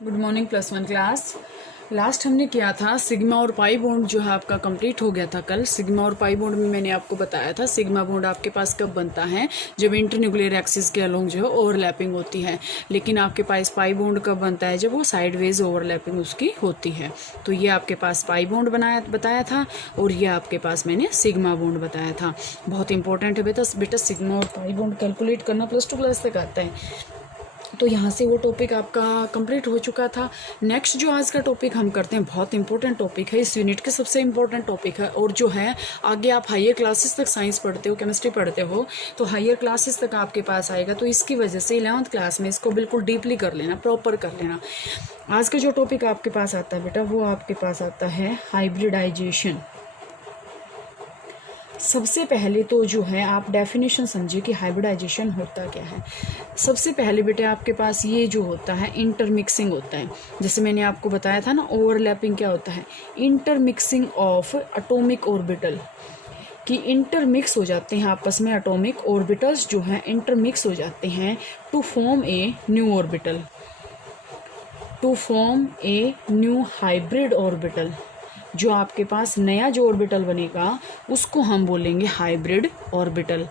Good morning plus one class. Last हमने किया था सिग्मा और पाई बॉन्ड जो है आपका कंप्लीट हो गया था कल। सिग्मा और पाई बॉन्ड में मैंने आपको बताया था सिग्मा बॉन्ड आपके पास कब बनता है, जब इंटरन्यूक्लियर एक्सिस के अलोंग जो है ओवरलैपिंग होती है। लेकिन आपके पास पाई बॉन्ड कब बनता है, जब वो साइडवेज ओवरलैपिंग उसकी होती है। तो ये आपके पास पाई बॉन्ड बताया था और ये आपके पास मैंने सिग्मा बॉन्ड बताया था। बहुत इंपॉर्टेंट है बेटा सिग्मा और पाई बॉन्ड कैलकुलेट करना, प्लस टू क्लास तक आता है। तो यहाँ से वो टॉपिक आपका कंप्लीट हो चुका था। नेक्स्ट जो आज का टॉपिक हम करते हैं, बहुत इंपॉर्टेंट टॉपिक है, इस यूनिट के सबसे इंपॉर्टेंट टॉपिक है। और जो है आगे आप हायर क्लासेस तक साइंस पढ़ते हो, केमिस्ट्री पढ़ते हो, तो हायर क्लासेस तक आपके पास आएगा। तो इसकी वजह से 11th क्लास में इसको बिल्कुल डीपली कर लेना, प्रॉपर कर लेना। आज का जो टॉपिक आपके पास आता है बेटा, वो आपके पास आता है हाइब्रिडाइजेशन। सबसे पहले तो जो है आप डेफिनेशन समझिए कि हाइब्रिडाइजेशन होता क्या है। सबसे पहले बेटे आपके पास ये जो होता है इंटरमिक्सिंग होता है। जैसे मैंने आपको बताया था ना, ओवरलैपिंग क्या होता है, इंटरमिक्सिंग ऑफ एटॉमिक ऑर्बिटल, कि इंटरमिक्स हो जाते हैं आपस में एटॉमिक ऑर्बिटल्स जो हैं, इंटरमिक्स हो जाते हैं to form a new orbital, to form a new hybrid orbital. जो आपके पास नया जो ऑर्बिटल बनेगा उसको हम बोलेंगे हाइब्रिड ऑर्बिटल।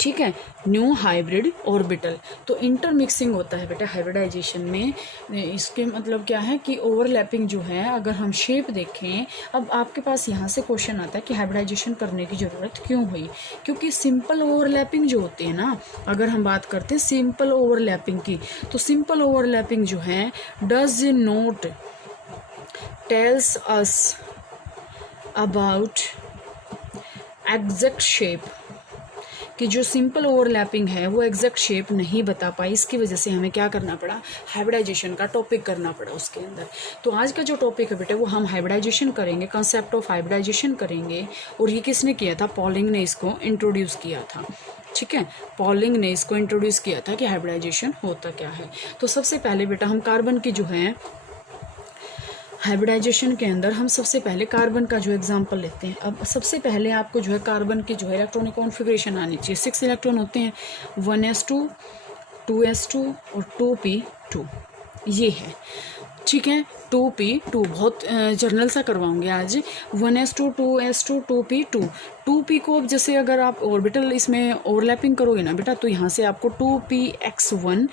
ठीक है, न्यू हाइब्रिड ऑर्बिटल। तो इंटरमिक्सिंग होता है बेटा हाइब्रिडाइजेशन में। इसके मतलब क्या है कि ओवरलैपिंग जो है, अगर हम शेप देखें, अब आपके पास यहाँ से क्वेश्चन आता है कि हाइब्रिडाइजेशन करने की ज़रूरत क्यों हुई। क्योंकि सिंपल ओवरलैपिंग जो होती है ना, अगर हम बात करते हैं सिंपल ओवरलैपिंग की, तो सिंपल ओवरलैपिंग जो है does not tells us about exact shape, कि जो सिंपल ओवरलैपिंग है वो एग्जैक्ट शेप नहीं बता पाई। इसकी वजह से हमें क्या करना पड़ा, हाइब्रिडाइजेशन का टॉपिक करना पड़ा उसके अंदर। तो आज का जो टॉपिक है बेटा वो हम हाइब्रिडाइजेशन करेंगे, कंसेप्ट ऑफ हाइब्रिडाइजेशन करेंगे। और ये किसने किया था, पॉलिंग ने इसको इंट्रोड्यूस किया था। ठीक है, पॉलिंग ने इसको इंट्रोड्यूस किया था कि हाइब्रिडाइजेशन होता क्या है। तो सबसे पहले बेटा हम कार्बन की जो है हाइब्रिडाइजेशन के अंदर हम सबसे पहले कार्बन का जो एग्जांपल लेते हैं। अब सबसे पहले आपको जो है कार्बन की जो है इलेक्ट्रॉनिक कॉन्फ़िगरेशन आनी चाहिए। 6 इलेक्ट्रॉन होते हैं, 1s2, 2s2 और 2p2, ये है। ठीक है, 2p2 बहुत जर्नल सा करवाऊंगे आज। 1s2, 2s2, 2p2। 2p को अब जैसे अगर आप ऑर्बिटल इसमें ओवरलैपिंग करोगे ना बेटा, तो यहाँ से आपको 2px1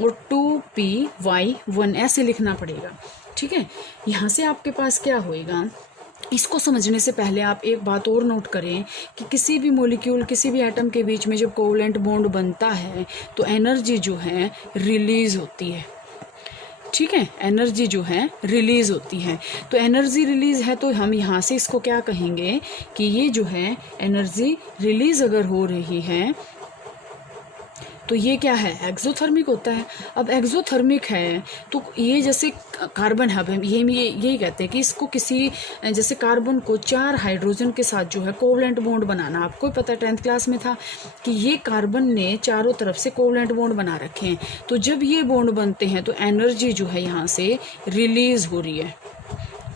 और 2py1 ऐसे लिखना पड़ेगा। ठीक है, यहाँ से आपके पास क्या होएगा, इसको समझने से पहले आप एक बात और नोट करें कि किसी भी मॉलिक्यूल, किसी भी एटम के बीच में जब कोवलेंट बॉन्ड बनता है तो एनर्जी जो है रिलीज होती है। ठीक है, एनर्जी जो है रिलीज होती है। तो एनर्जी रिलीज है तो हम यहाँ से इसको क्या कहेंगे कि ये जो है एनर्जी रिलीज अगर हो रही है तो ये क्या है, एक्सोथर्मिक होता है। अब एक्सोथर्मिक है तो ये जैसे कार्बन है, अब हम यही कहते हैं कि इसको किसी, जैसे कार्बन को 4 हाइड्रोजन के साथ जो है कोवलेंट बॉन्ड बनाना, आपको पता है 10th क्लास में था कि ये कार्बन ने चारों तरफ से कोवलेंट बॉन्ड बना रखे हैं। तो जब ये बॉन्ड बनते हैं तो एनर्जी जो है यहाँ से रिलीज हो रही है।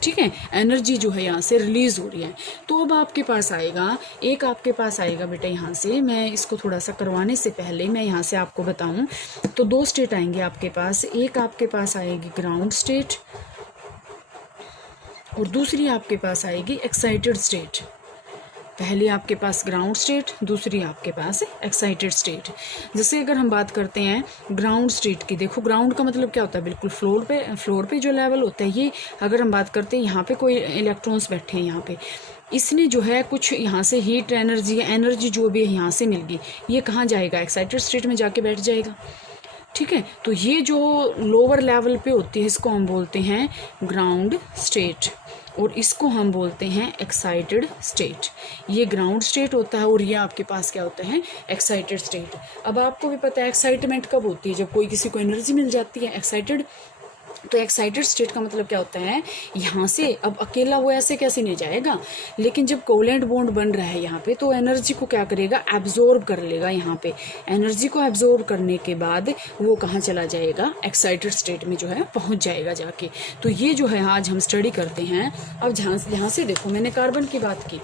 ठीक है, एनर्जी जो है यहाँ से रिलीज हो रही है। तो अब आपके पास आएगा, एक आपके पास आएगा बेटा यहाँ से, मैं इसको थोड़ा सा करवाने से पहले मैं यहाँ से आपको बताऊं तो 2 स्टेट आएंगे आपके पास। एक आपके पास आएगी ग्राउंड स्टेट और दूसरी आपके पास आएगी एक्साइटेड स्टेट। पहली आपके पास ग्राउंड स्टेट, दूसरी आपके पास एक्साइटेड स्टेट। जैसे अगर हम बात करते हैं ग्राउंड स्टेट की, देखो ग्राउंड का मतलब क्या होता है, बिल्कुल फ्लोर पे जो लेवल होता है। ये अगर हम बात करते हैं यहाँ पे कोई इलेक्ट्रॉन्स बैठे हैं यहाँ पे, इसने जो है कुछ यहाँ से हीट एनर्जी जो भी है यहाँ से मिल गई, ये कहाँ जाएगा, एक्साइटेड स्टेट में जाके बैठ जाएगा। ठीक है, तो ये जो लोअर लेवल पे होती है इसको हम बोलते हैं ग्राउंड स्टेट और इसको हम बोलते हैं एक्साइटेड स्टेट। ये ग्राउंड स्टेट होता है और ये आपके पास क्या होता है, एक्साइटेड स्टेट। अब आपको भी पता है एक्साइटमेंट कब होती है, जब कोई किसी को एनर्जी मिल जाती है। एक्साइटेड तो एक्साइटेड स्टेट का मतलब क्या होता है, यहाँ से अब अकेला वो ऐसे कैसे नहीं जाएगा, लेकिन जब कोवलेंट बॉन्ड बन रहा है यहाँ पे तो एनर्जी को क्या करेगा, एब्जॉर्ब कर लेगा। यहाँ पे एनर्जी को एब्जॉर्ब करने के बाद वो कहाँ चला जाएगा, एक्साइटेड स्टेट में जो है पहुँच जाएगा जाके। तो ये जो है आज हम स्टडी करते हैं। अब यहाँ से देखो, मैंने कार्बन की बात की,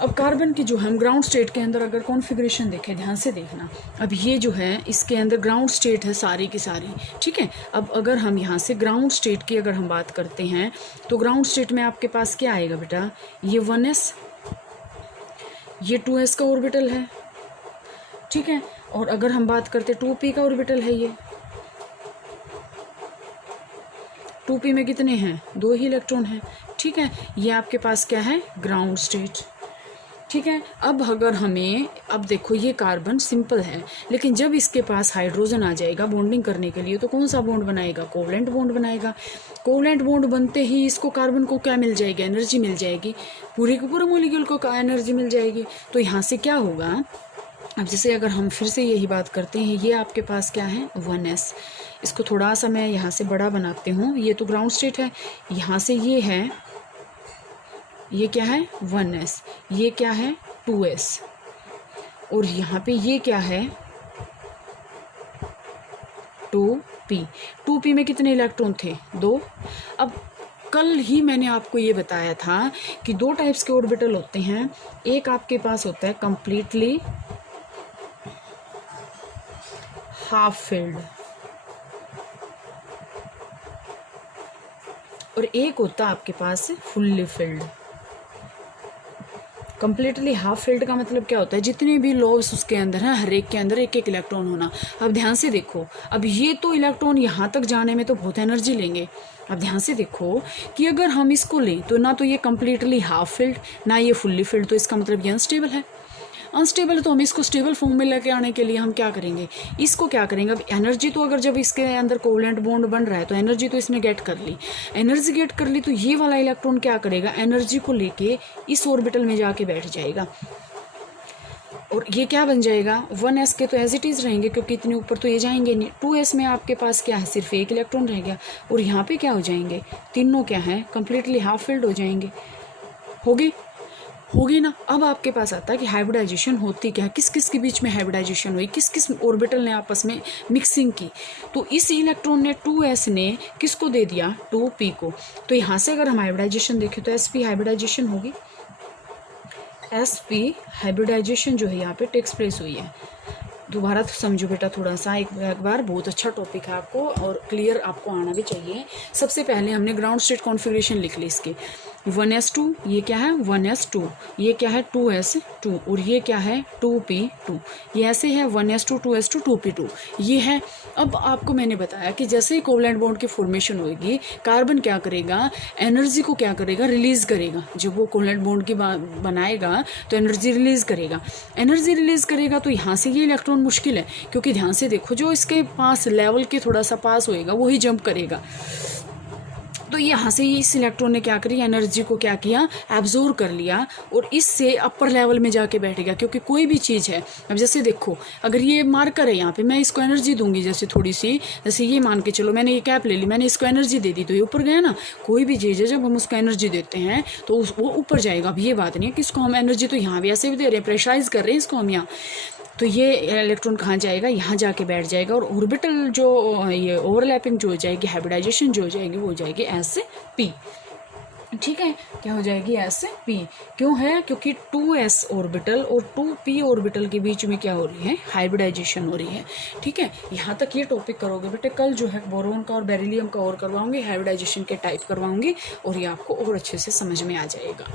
अब कार्बन की जो हम ग्राउंड स्टेट के अंदर अगर कॉन्फ़िगरेशन देखें, ध्यान से देखना, अब ये जो है इसके अंदर ग्राउंड स्टेट है सारी की सारी, ठीक है। अब अगर हम यहाँ से ग्राउंड स्टेट की अगर हम बात करते हैं तो ग्राउंड स्टेट में आपके पास क्या आएगा बेटा, ये 1s, ये 2s का ऑर्बिटल है, ठीक है। और अगर हम बात करते 2p का ऑर्बिटल है, ये 2p में कितने हैं, 2 ही इलेक्ट्रॉन हैं, ठीक है। ये आपके पास क्या है, ग्राउंड स्टेट, ठीक है। अब अगर हमें, अब देखो ये कार्बन सिंपल है, लेकिन जब इसके पास हाइड्रोजन आ जाएगा बॉन्डिंग करने के लिए तो कौन सा बॉन्ड बनाएगा, कोवलेंट बॉन्ड बनाएगा। कोवलेंट बॉन्ड बनते ही इसको कार्बन को क्या मिल जाएगी, एनर्जी मिल जाएगी, पूरे के पूरे मॉलिक्यूल को एनर्जी मिल जाएगी। तो यहाँ से क्या होगा, अब जैसे अगर हम फिर से यही बात करते हैं, ये आपके पास क्या है 1s, इसको थोड़ा सा मैं यहाँ से बड़ा बनाती हूँ, ये तो ग्राउंड स्टेट है, यहाँ से ये है, ये क्या है 1s, ये क्या है 2s, और यहाँ पे ये क्या है 2p। 2p में कितने इलेक्ट्रॉन थे, 2। अब कल ही मैंने आपको ये बताया था कि 2 टाइप्स के ऑर्बिटल होते हैं, एक आपके पास होता है कंप्लीटली हाफ फिल्ड और एक होता है आपके पास fully filled. Completely half filled का मतलब क्या होता है, जितने भी लोब्स उसके अंदर हैं हर एक के अंदर एक एक इलेक्ट्रॉन होना। अब ध्यान से देखो, अब ये तो इलेक्ट्रॉन यहाँ तक जाने में तो बहुत एनर्जी लेंगे। अब ध्यान से देखो कि अगर हम इसको लें तो ना तो ये कंप्लीटली हाफ फिल्ड ना ये फुल्ली फिल्ड, तो इसका मतलब ये अनस्टेबल है। अनस्टेबल है तो हम इसको स्टेबल फॉर्म में लेके आने के लिए हम क्या करेंगे, इसको क्या करेंगे, अब एनर्जी तो अगर जब इसके अंदर कोवलेंट बॉन्ड बन रहा है तो एनर्जी तो इसने गेट कर ली, एनर्जी गेट कर ली तो ये वाला इलेक्ट्रॉन क्या करेगा, एनर्जी को लेके इस ऑर्बिटल में जाके बैठ जाएगा और ये क्या बन जाएगा 1s के तो एज इट इज़ रहेंगे क्योंकि इतने ऊपर तो ये जाएंगे नहीं। 2s में आपके पास क्या है, सिर्फ एक इलेक्ट्रॉन रह गया और यहाँ पे क्या हो जाएंगे, तीनों क्या है कंप्लीटली हाफ फिल्ड हो जाएंगे। होगी ना। अब आपके पास आता है कि हाइब्रिडाइजेशन होती क्या है, किस किस के बीच में हाइब्रिडाइजेशन हुई, किस किस ऑर्बिटल ने आपस में मिक्सिंग की। तो इस इलेक्ट्रॉन ने 2s ने किसको दे दिया, 2p को। तो यहाँ से अगर हम हाइब्रिडाइजेशन देखें तो sp हाइब्रिडाइजेशन होगी, sp हाइब्रिडाइजेशन जो है यहाँ पे टेक्स प्लेस हुई है। दोबारा तो समझो बेटा थोड़ा सा एक बार, बहुत अच्छा टॉपिक है आपको और क्लियर आपको आना भी चाहिए। सबसे पहले हमने ग्राउंड स्टेट कॉन्फ़िगरेशन लिख ली इसके, 1s2 ये क्या है 1s2, ये क्या है 2s2 और ये क्या है 2p2, ये ऐसे है 1s2 2s2 2p2 ये है। अब आपको मैंने बताया कि जैसे ही कोवलेंट बॉन्ड की फॉर्मेशन होगी, कार्बन क्या करेगा, एनर्जी को क्या करेगा, रिलीज़ करेगा। जब वो कोवलेंट बॉन्ड की बनाएगा तो एनर्जी रिलीज़ करेगा, एनर्जी रिलीज़ करेगा तो यहाँ से ये इलेक्ट्रॉन मुश्किल है, क्योंकि ध्यान से देखो जो इसके पास लेवल के थोड़ा सा पास होएगा वही जंप करेगा। तो यहाँ से इस इलेक्ट्रॉन ने क्या करी, एनर्जी को क्या किया, एब्जॉर्ब कर लिया और इससे अपर लेवल में जाके बैठ गया। क्योंकि कोई भी चीज़ है, अब जैसे देखो अगर ये मार्कर है यहाँ पे, मैं इसको एनर्जी दूंगी जैसे थोड़ी सी, जैसे ये मान के चलो मैंने ये कैप ले ली, मैंने इसको एनर्जी दे दी तो ये ऊपर गया ना। कोई भी चीज़ है जब हम उसको एनर्जी देते हैं तो वो ऊपर जाएगा। अब ये बात नहीं है कि इसको हम एनर्जी तो यहाँ भी ऐसे भी दे रहे हैं, प्रेशराइज कर रहे हैं इसको हम यहाँ, तो ये इलेक्ट्रॉन कहाँ जाएगा, यहाँ जाके बैठ जाएगा और ऑर्बिटल जो ये ओवरलैपिंग जो हो जाएगी, हाइब्रिडाइजेशन जो हो जाएगी वो हो जाएगी sp। ठीक है, क्या हो जाएगी sp। क्यों है, क्योंकि 2s ऑर्बिटल और 2p ऑर्बिटल के बीच में क्या हो रही है, हाइब्रिडाइजेशन हो रही है। ठीक है, यहाँ तक ये टॉपिक करोगे बेटे। कल जो है बोरोन का और बेरिलियम का और करवाऊंगी, हाइब्रिडाइजेशन के टाइप करवाऊंगी और ये आपको और अच्छे से समझ में आ जाएगा।